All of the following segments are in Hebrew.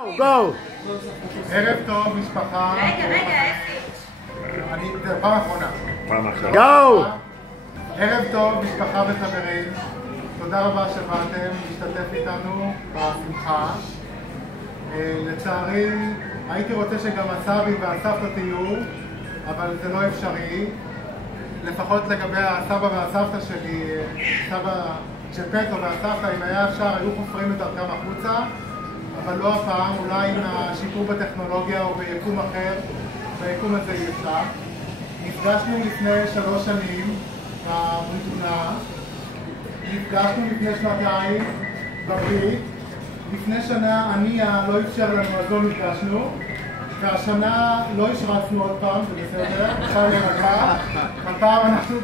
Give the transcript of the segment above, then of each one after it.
גו! ערב טוב, משפחה. רגע, פעם אחרונה. גו! ערב טוב, משפחה וחברים. תודה רבה שבאתם להשתתף איתנו בשמחה. לצערי, הייתי רוצה שגם הסבי והסבתא תהיו, אבל זה לא אפשרי. לפחות לגבי הסבא והסבתא שלי, סבא ג'פטו והסבתא, אם היה אפשר, היו חופרים את דרכם החוצה, אבל לא הפעם, אולי עם השיפור בטכנולוגיה או ביקום אחר, ביקום הזה אי אפשר. נפגשנו לפני 3 שנים בבריטונה, נפגשנו לפני 2 בברית, לפני שנה הנייה לא אפשר לנו אז לא נפגשנו, והשנה לא השרצנו עוד פעם, זה בסדר, עכשיו נרגע, הפעם אנחנו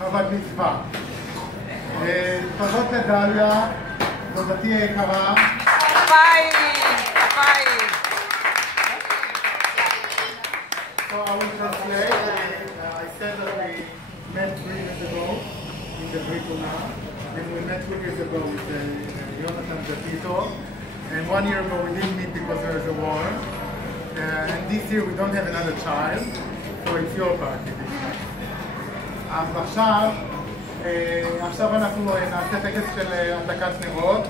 בבת מצווה. תודות לדליה, דודתי היקרה. So I will translate. I said that we met 3 years ago in the Brituna, and we met 2 years ago with Jonathan Zapito, and 1 year ago we didn't meet because there was a war, and this year we don't have another child, so it's your party. אז עכשיו אנחנו נעשה טקס של הדלקת נרות.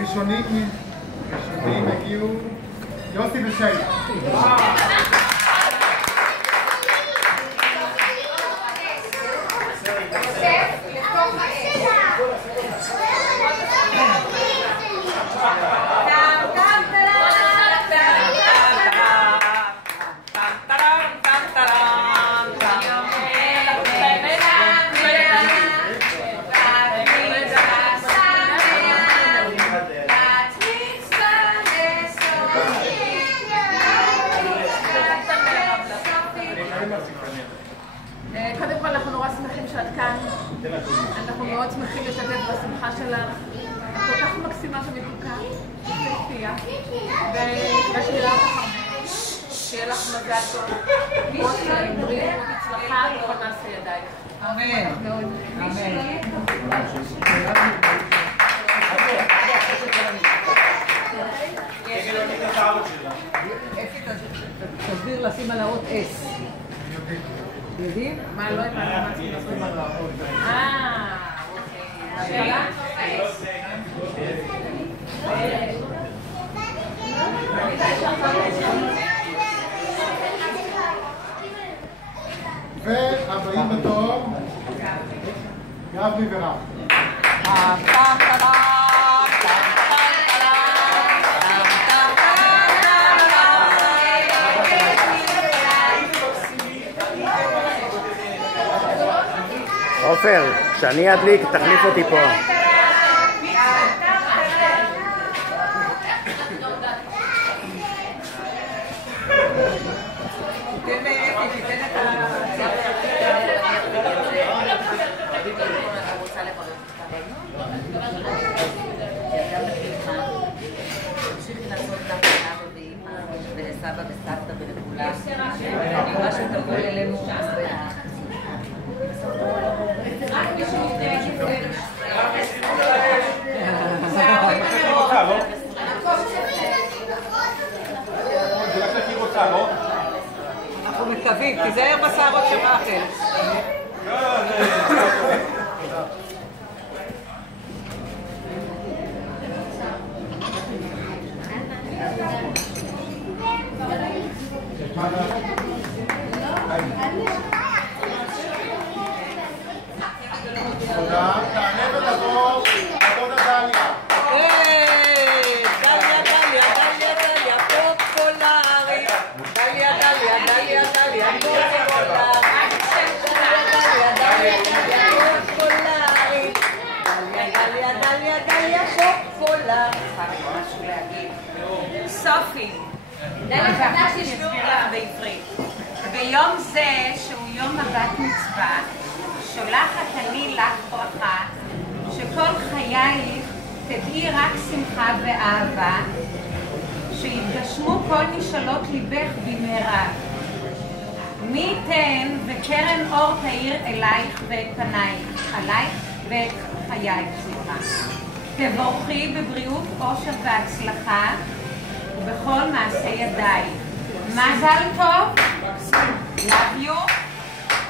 ראשונים הגיעו יוסי ושיילה. קודם כל אנחנו נורא שמחים שאת כאן, אנחנו מאוד שמחים לשתף בשמחה שלך, את כל כך מקסימה ומתוקה, ופיה, ונקווה שנראה אותך הרבה, שיהיה לך מזל טוב, מאוד בריאות, הצלחה וכל מעשה ידייך. אמן. אמן. תסביר לשים על האות S. יודעים? מה, לא הבנתי מה צריכים לשים על האות? אוקיי. שאלה? והבאים בתור, גבי ורב. עופר, כשאני אדליק, תחליף אותי פה. ולסבא וסבתא ולכולם. אני רואה שתבוא אלינו אנחנו מקווים, תיזהר בשערות של רחל. תודה, תענה ותבוא, תודה דליה. דליה, פופולרי. דליה, פופולרי. סופי, אני אסביר לך בעברית. ביום זה, שהוא יום הבת מצווה, שולחת אני לך ברכה, שכל חייך תדעי רק שמחה ואהבה, שיתגשמו כל משאלות ליבך במהרה. מי ייתן וקרן אור תאיר אלייך ואת פנייך, עלייך ואת חייך, סליחה. תבורכי בבריאות, אושר והצלחה ובכל מעשה ידייך. מזל טוב. Love you.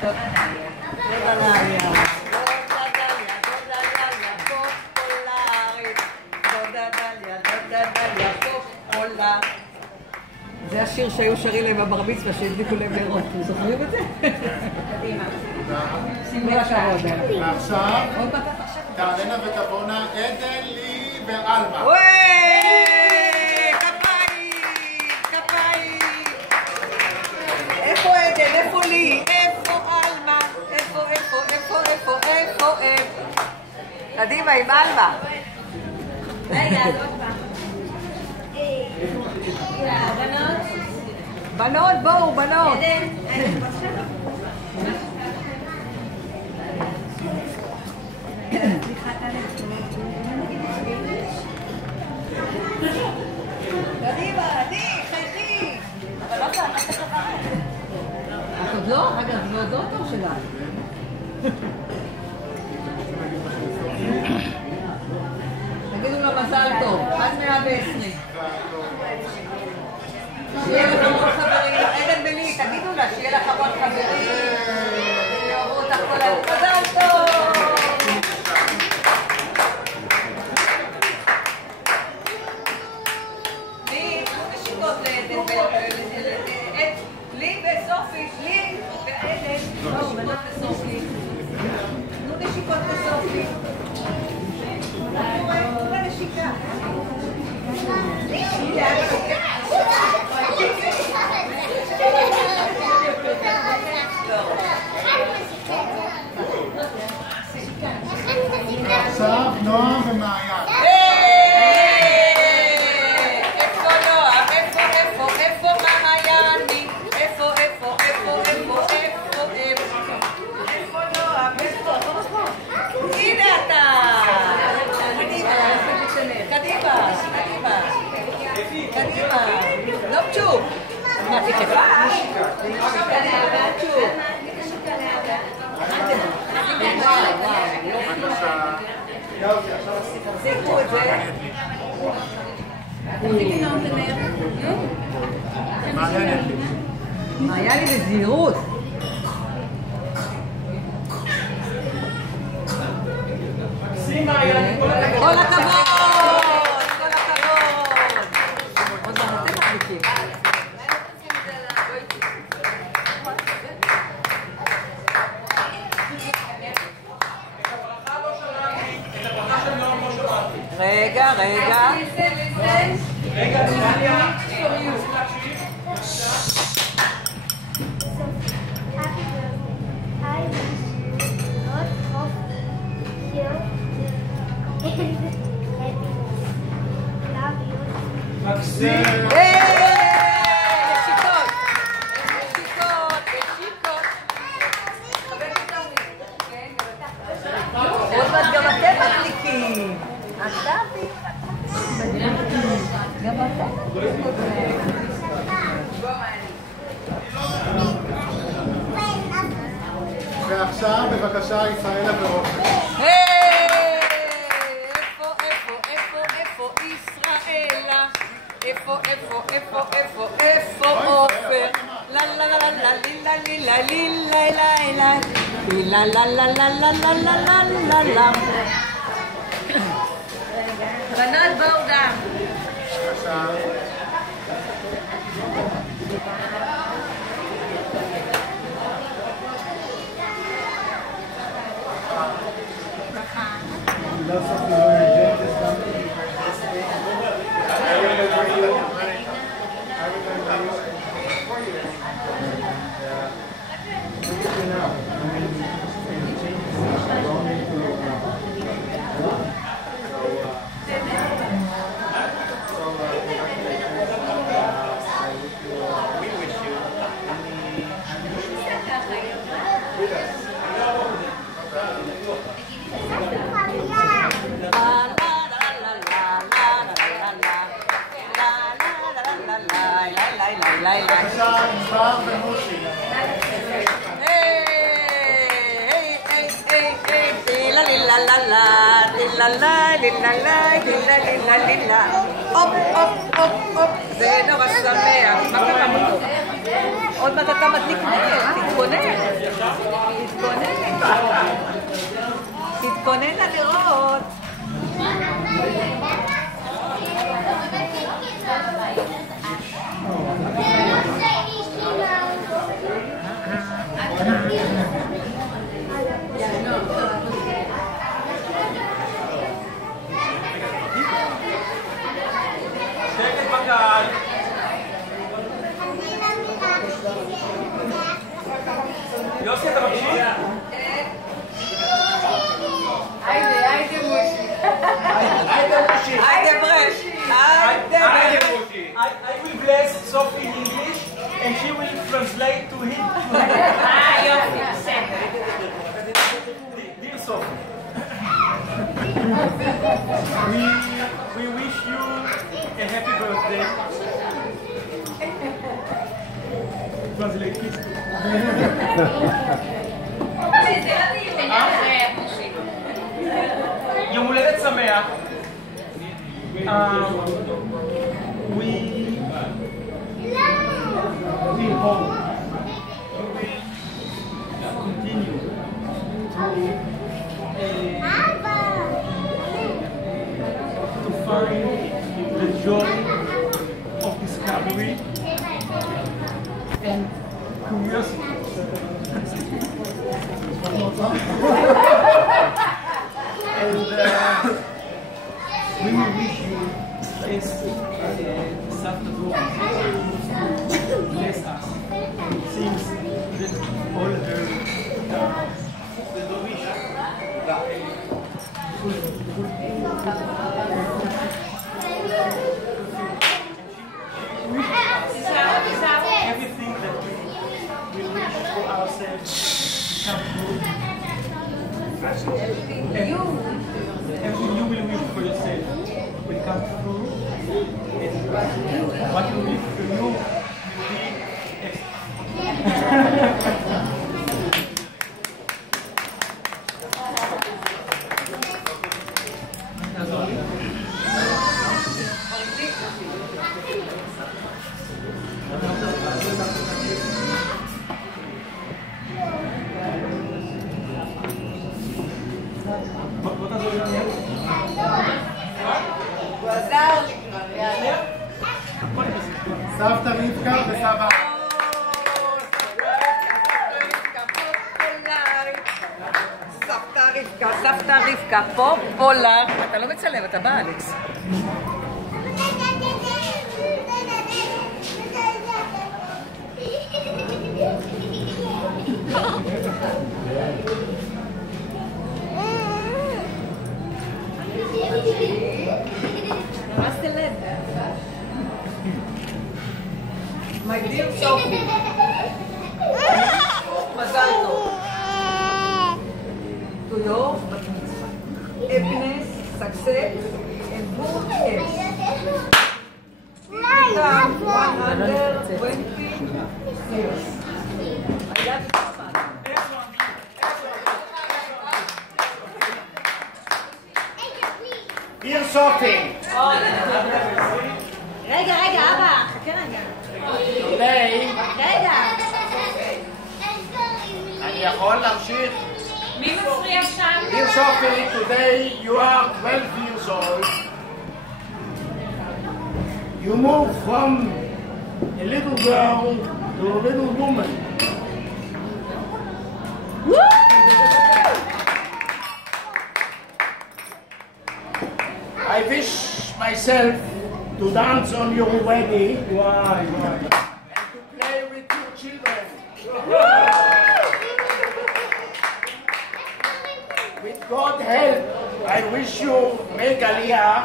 תודה דליה. תודה דליה. תודה דליה. תודה דליה. פופולרית. תודה דליה. תודה דליה. פופולרית. זה השיר שהיו שרים להם בבר מצווה שהדליקו להם נרות. אתם זוכרים את זה? קדימה. שימו לה שערות. ועכשיו, תעלנה ותבונה עדן, לי ועלמה. וואי! כפיים! כפיים! איפה עדן? איפה לי? איפה אלמה? איפה? קדימה עם אלמה. רגע, אז עוד פעם. בנות, בואו, בנות. קדימה, חייכי. אבל לא צריך לברך. את עוד לא? רגע, זה עוד לא התור שלה. תגידו לה מזל טוב, עד 120. שיהיה לך המון חברים, עדן בלי, תגידו לה שיהיה לך המון חברים. יאהבו אותך כל היום. מזל טוב! לי וסופי, לי ועדן, בואו בנות וסופי. תנו נשיקות לסופי. תנו לה נשיקה. עכשיו נועם ומעיין. קדימה, לא פצ'ו. מה, תקפה? תחזיקו את זה. היה לי בזהירות. כל הכבוד! רגע. עוד מעט גם אתם מדליקים. גם אתם. ועכשיו בבקשה ישראלה ואופן. איפה ישראלה? איפה עופר? לה לה לה לה לה לילה לילה לילה לילה לה לה לה לה לה לה לה לה. בנות בואו גם. בבקשה. בבקשה, ענבר ומושי. לה לה לה לה לה לילה, לילה, לילה, לילה, לילה. הופ, הופ, הופ, הופ, זה נורא שמח. מה קרה פה? עוד מעט אתה מדליק נר, תתכונן. תתכונן לנרות. שקט בקהל. יוסי, אתה מקשיב? היידה מושי. היידה ברש. היידה ברש. I will bless Sophie in English and she will translate to him. יופי, בסדר. Dear Sophie, we wish you a happy birthday. Translate, please. יום הולדת שמח. We hope you will continue to find the joy of discovery and curiosity. And we will wish you as Savta bless us since that all her wish everything that we wish for ourselves come true. Everything you will wish for yourself will come true. And what you wish for you will be סבתא רבקה וסבא. סבתא רבקה, פופולר. אתה לא מצלם, אתה בא, אלכס. My dear Sophie, מזל טוב. To your happiness, success, and good health. Become 120 years. I love you so much. Dear Sophie, רגע, אבא, חכה רגע. today, רגע. אני יכול להמשיך? מי מפריע שם? Dear Sophie, today you are 12 years old. You move from a little girl to a little woman. I wish myself to dance on your wedding. Why? And to play with your children. With God's help, I wish you make Aliyah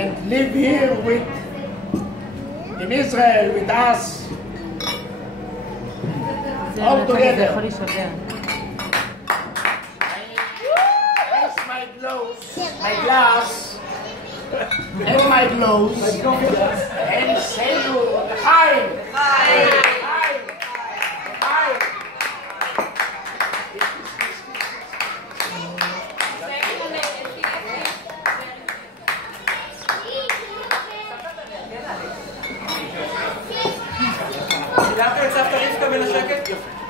and live here in Israel with us all together. Raise my glass and my gloves and say you Chaim. שמתם את סבתא רבקה בין השקט? יופי.